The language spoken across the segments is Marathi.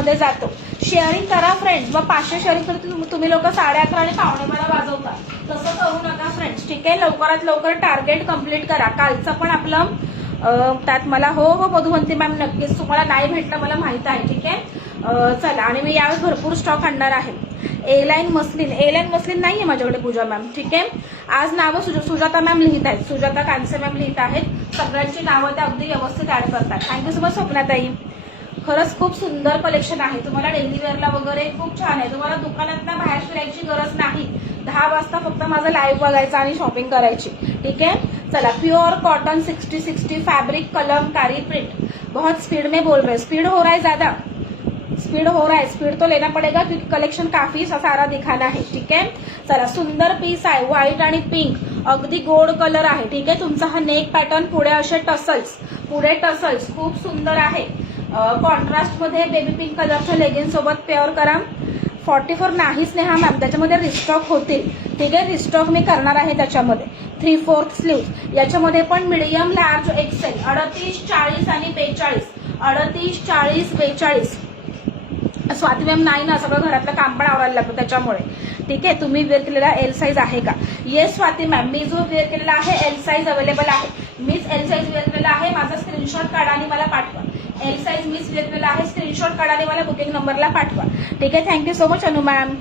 मध्ये जातो. शेअरिंग करा फ्रेंड्स. मग 500 शेअरिंग करते तुम्ही लोक 11:30 आणि 11:15 वाजवता. तसं करू नका फ्रेंड्स. ठीक आहे, लवकरात लवकर टार्गेट कम्प्लीट करा. कालचं पण आपलं त्यात मला हो मधुवंती मॅम नक्कीच तुम्हाला नाही भेटलं मला माहित आहे. ठीक आहे, चला. आणि मी यावेळेस भरपूर स्टॉक आणणार आहे. ए लाईन मस्लिन नाहीये माझ्याकडे पूजा मॅम. ठीक आहे, आज नावं सुजाता मॅम लिहित आहेत, सुजाता कांसे मॅम लिहित आहेत. सगळ्यांची नावं त्या अगदी व्यवस्थित ऍड करतात. थँक्यू सो मच स्वप्नाताई. खरंच खूप सुंदर कलेक्शन आहे. तुम्हाला डेली वेअरला वगैरे खूप छान आहे. तुम्हाला दुकानात ना बाहेर फिरायची गरज नाही. 10 वाजता फक्त माझं लाईव्ह बघायचं आणि शॉपिंग करायची. ठीक है, चला. Pure cotton 60-60 fabric Kalamkari print. बहुत स्पीड में बोल रहे, स्पीड हो रहा है ज्यादा, स्पीड हो रहा है. स्पीड तो लेना पड़ेगा क्योंकि कलेक्शन काफी सारा दिखाना है. ठीक है, चला. सुंदर पीस आहे, व्हाईट आणि पिंक, अगदी गोल्ड कलर आहे. ठीक आहे, तुमचा हा नेक पॅटर्न, पुढे असे टसल्स, खूप सुंदर आहे. कॉन्ट्रास्ट मध्ये बेबी पिंक कलरच्या लेगिन्स सोबत पेअर करा. 44 नाही स्नेहा मॅम, त्याच्यामध्ये रिस्टॉक होतील. ठीक आहे, रिस्टॉक मी करणार आहे त्याच्यामध्ये. 3/4 स्लीव्ह याच्यामध्ये पण मीडियम लार्ज एक्सेल 38, 40 आणि 42. 38, 40, 42. स्वाती मॅम नाही ना, सगळं घरातलं काम पण आवरायला लागतं त्याच्यामुळे. ठीक आहे, तुम्ही वेअर केलेला एल साईज आहे का? येस स्वाती मॅम, मी जो वेअर केलेला आहे एल साईज अवेलेबल आहे. मीच एल साईज वेअर केलेला आहे. माझा स्क्रीनशॉट काढा आणि मला पाठवा. एल साईज मीच वेअर केलेला आहे. स्क्रीनशॉट काढा आणि मला बुकिंग नंबरला पाठवा. ठीक आहे, थँक्यू सो मच अनु मॅम.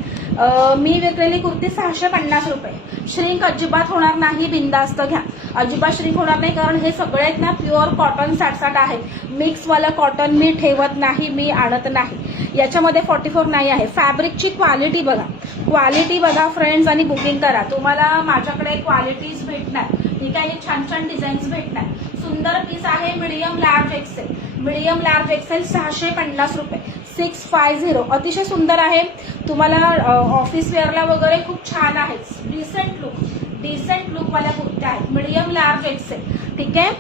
मी वेअर केलेली कुर्ती 650 रुपये. श्रिंक अजिबात होणार नाही, बिंदास्त घ्या. अजिबात श्रिंक होणार नाही, कारण हे सगळे आहेत ना प्युअर कॉटन 60 आहेत. मिक्सवालं कॉटन मी ठेवत नाही, मी आणत नाही. याच्यामध्ये 44 नाही आहे. फॅब्रिकची क्वालिटी बघा फ्रेंड्स आणि बुकिंग करा. तुम्हाला माझ्याकडे क्वालिटीज भेटणार. ठीक आहे, छान छान डिझाईन्स भेटणार. सुंदर पीस आहे. मीडियम लार्ज एक्सेल 650 रुपये. 650 अतिशय सुंदर आहे. तुम्हाला ऑफिस वेअरला वगैरे खूप छान आहे. डिसेंट लुक वाल्या कुर्त्या आहेत. Medium large XL. ठीक आहे,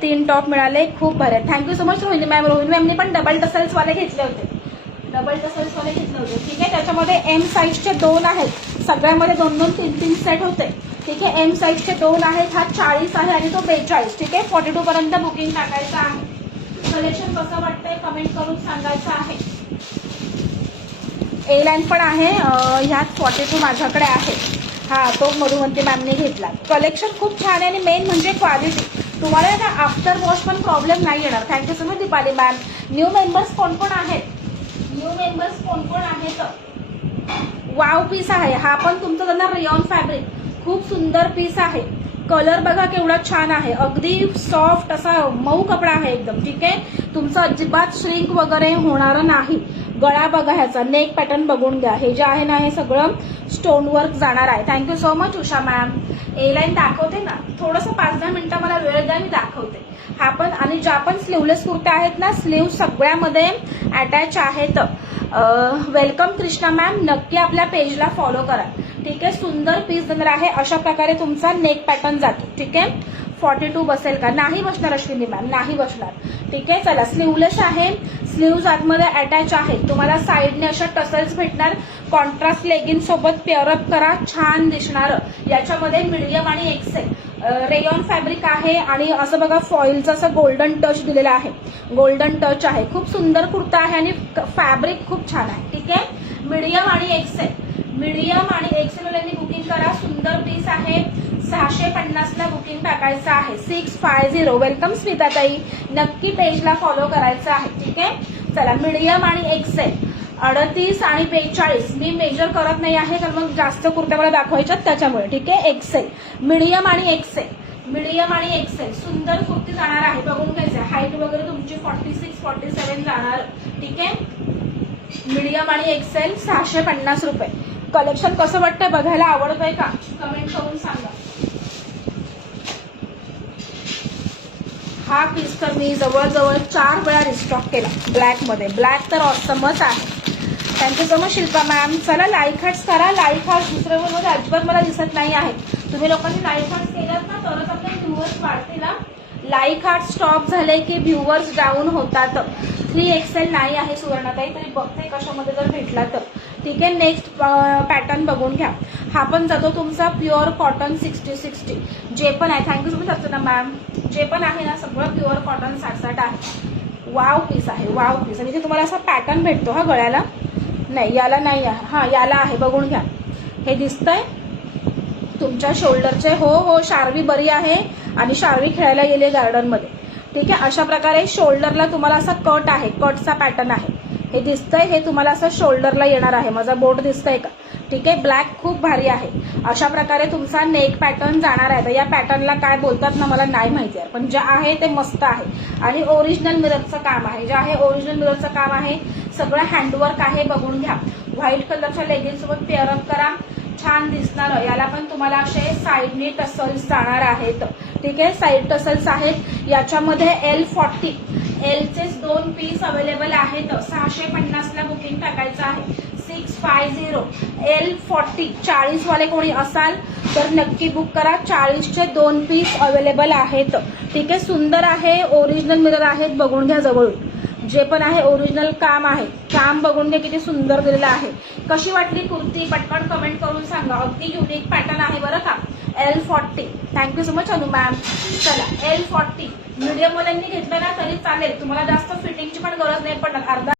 3 टॉप मिळाले, खूप बरे. Thank you so much Rohini ma'am. Rohini मॅमने पण डबल टसल्स वाले घेतले होते. ठीक आहे, त्याच्यामध्ये एम साईजचे 2 आहेत. सगळ्यामध्ये 2-2, 3-3 सेट होते. ठीक आहे, एम साईजचे 2 आहेत. हा 40 आहे आणि तो 42. ठीक आहे, 42 पर्यंत बुकिंग टाकायचं आहे. कलेक्शन कसं वाटतंय कमेंट करून सांगायचं आहे. ए लाईन पण आहे, ह्यात 42 माझ्याकडे आहे. हा, तो मधुवंती मॅमने घेतला. कलेक्शन खूप छान आहे आणि मेन म्हणजे क्वालिटी. तुम्हाला ना आफ्टर वॉश पण प्रॉब्लेम नाही येणार. Thank you so much Deepali ma'am. New members कोण कोण आहेत? वाव पीस आहे हा पण तुमचा त्यांना रेयॉन फॅब्रिक. खूप सुंदर पीस आहे. कलर बघा केवढा छान आहे. अगदी सॉफ्ट असा मऊ कपडा आहे एकदम. ठीक आहे, तुमचं अजिबात श्रिंक वगैरे होणार नाही. गळा बघा, ह्याचा नेक पॅटर्न बघून घ्या. हे जे आहे ना, हे सगळं स्टोन वर्क जाणार आहे. Thank you so much Usha ma'am. A line दाखवते ना, थोडंसं 5-10 मिनिटं मला वेळ द्या, मी दाखवते. हा पण, आणि ज्या पण स्लीवलेस कुर्त्या आहेत ना, स्लीव सगळ्यामध्ये अटॅच आहेत. Welcome Krishna ma'am. नक्की आपल्या पेजला फॉलो करा. ठीक आहे, सुंदर पीस देणार आहे. अशा प्रकारे तुमचा नेक पॅटर्न जातो. ठीक आहे, 42 बसेल का? नाही बसणार अश्विनी मॅम, नाही बसणार. ठीक आहे, चला. स्लीवलेस आहे, स्लीव्ज आतमध्ये अटॅच आहे. तुम्हाला साईडने अशा टसल्स भेटणार. कॉन्ट्रास्ट लेगिन सोबत पेअरअप करा, छान दिसणार. याच्यामध्ये मीडियम आणि एक्सेल रेयॉन फॅब्रिक आहे आणि असं बघा फॉइलचं असं गोल्डन टच दिलेला आहे. गोल्डन टच आहे. खूप सुंदर कुर्ता आहे आणि फॅब्रिक खूप छान आहे. ठीक आहे, मीडियम आणि एक्सेल वाल्यांनी बुकिंग करा. सुंदर पीस आहे. 650ला बुकिंग टाकायचं आहे. 650. वेलकम स्मिताताई. नक्की पेजला फॉलो करायचं आहे. ठीक आहे, चला. मीडियम आणि एक्सेल 38 आणि 42 मी मेजर करत नाही आहे, कारण मग जास्त कुर्त्या मला दाखवायच्यात त्याच्यामुळे. ठीक आहे, एक्सेल, मीडियम आणि एक्सेल सुंदर कुर्ती जाणार आहे. बघून घ्यायचं. हाईट वगैरे तुमची 46-47 जाणार. ठीक आहे, मीडियम आणि एक्सेल 650 रुपये. कलेक्शन कसं वाटतंय, बघायला आवडतंय का? कमेंट करून सांगा. हा पीस तर मी जवळजवळ 4 वेळा रिस्टॉक केला ब्लॅकमध्ये. ब्लॅक तर ऑसमच आहे. Thank you so much Shilpa ma'am. चला, लाईक हार्ट्स करा. लाईक हार्ट्स दुसऱ्यावर अजिबात मला दिसत नाही आहे. तुम्ही लोकांनी लाईक हार्ट्स केल्यात ना, तरच आपले व्ह्यूअर्स वाढतील. लाईक हार्ट स्टॉप झाले की व्ह्यूअर्स डाऊन होतात. 3XL नाही आहे सुवर्णाताई, तरी बघते कशामध्ये जर भेटला तर. ठीक आहे, नेक्स्ट पॅटर्न बघून घ्या. हा पण जातो तुमचा प्युअर कॉटन 60-60 जे पण आहे. Thank you so much Archana ma'am. जे पण आहे ना, सगळं प्युअर कॉटन 60-60 आहे. वाव पीस आहे, वाव पीस. आणि इथे तुम्हाला असा पॅटर्न भेटतो हा गळ्याला. नाही याला नाही आहे, हा याला आहे, बघून घ्या. हे दिसतंय तुमच्या शोल्डरचे. हो हो शार्वी बरी आहे आणि शार्वी खेळायला गेली गार्डनमध्ये. ठीक आहे, अशा प्रकारे शोल्डरला तुम्हाला असा कट आहे, कटचा पॅटर्न आहे. हे दिसतंय, हे तुम्हाला असं शोल्डरला येणार आहे. माझा बोट दिसतंय का? ठीक आहे, ब्लॅक खूप भारी आहे. अशा प्रकारे तुमचा नेक पॅटर्न जाणार आहे. तर या पॅटर्नला काय बोलतात ना मला नाही माहिती आहे, पण जे आहे ते मस्त आहे. आणि ओरिजिनल मिररचं काम आहे, जे आहे ओरिजिनल मिररचं काम आहे. सगळं हँडवर्क आहे, बघून घ्या. व्हाईट कलरच्या लेगिन्स सोबत पेअरअप करा, छान दिसणार. याला पण तुम्हाला असे साईडने टसल्स जाणार आहेत. ठीक आहे, साईड टसल्स आहेत. याच्यामध्ये L40 एलचेच 2 पीस अवेलेबल आहेत. 650ला बुकिंग टाकायचं आहे. 650 L40 40 वाले कोणी असाल तर नक्की बुक करा. 40चे 2 पीस अवेलेबल आहेत. ठीक आहे, सुंदर आहे, ओरिजिनल मिरर आहेत, बघून घ्या जवळून. जे पण आहे ओरिजिनल काम आहे, काम बघून घ्या किती सुंदर दिलेलं आहे. कशी वाटली कुर्ती पटकन कमेंट करून सांगा. अगदी युनिक पॅटर्न आहे बरं का. L40. थँक्यू सो मच अनु मॅम. चला L40 मीडियम वाल्यांनी घेतलं ना तरी चालेल, तुम्हाला जास्त फिटिंगची पण गरज नाही पडणार. अर्धा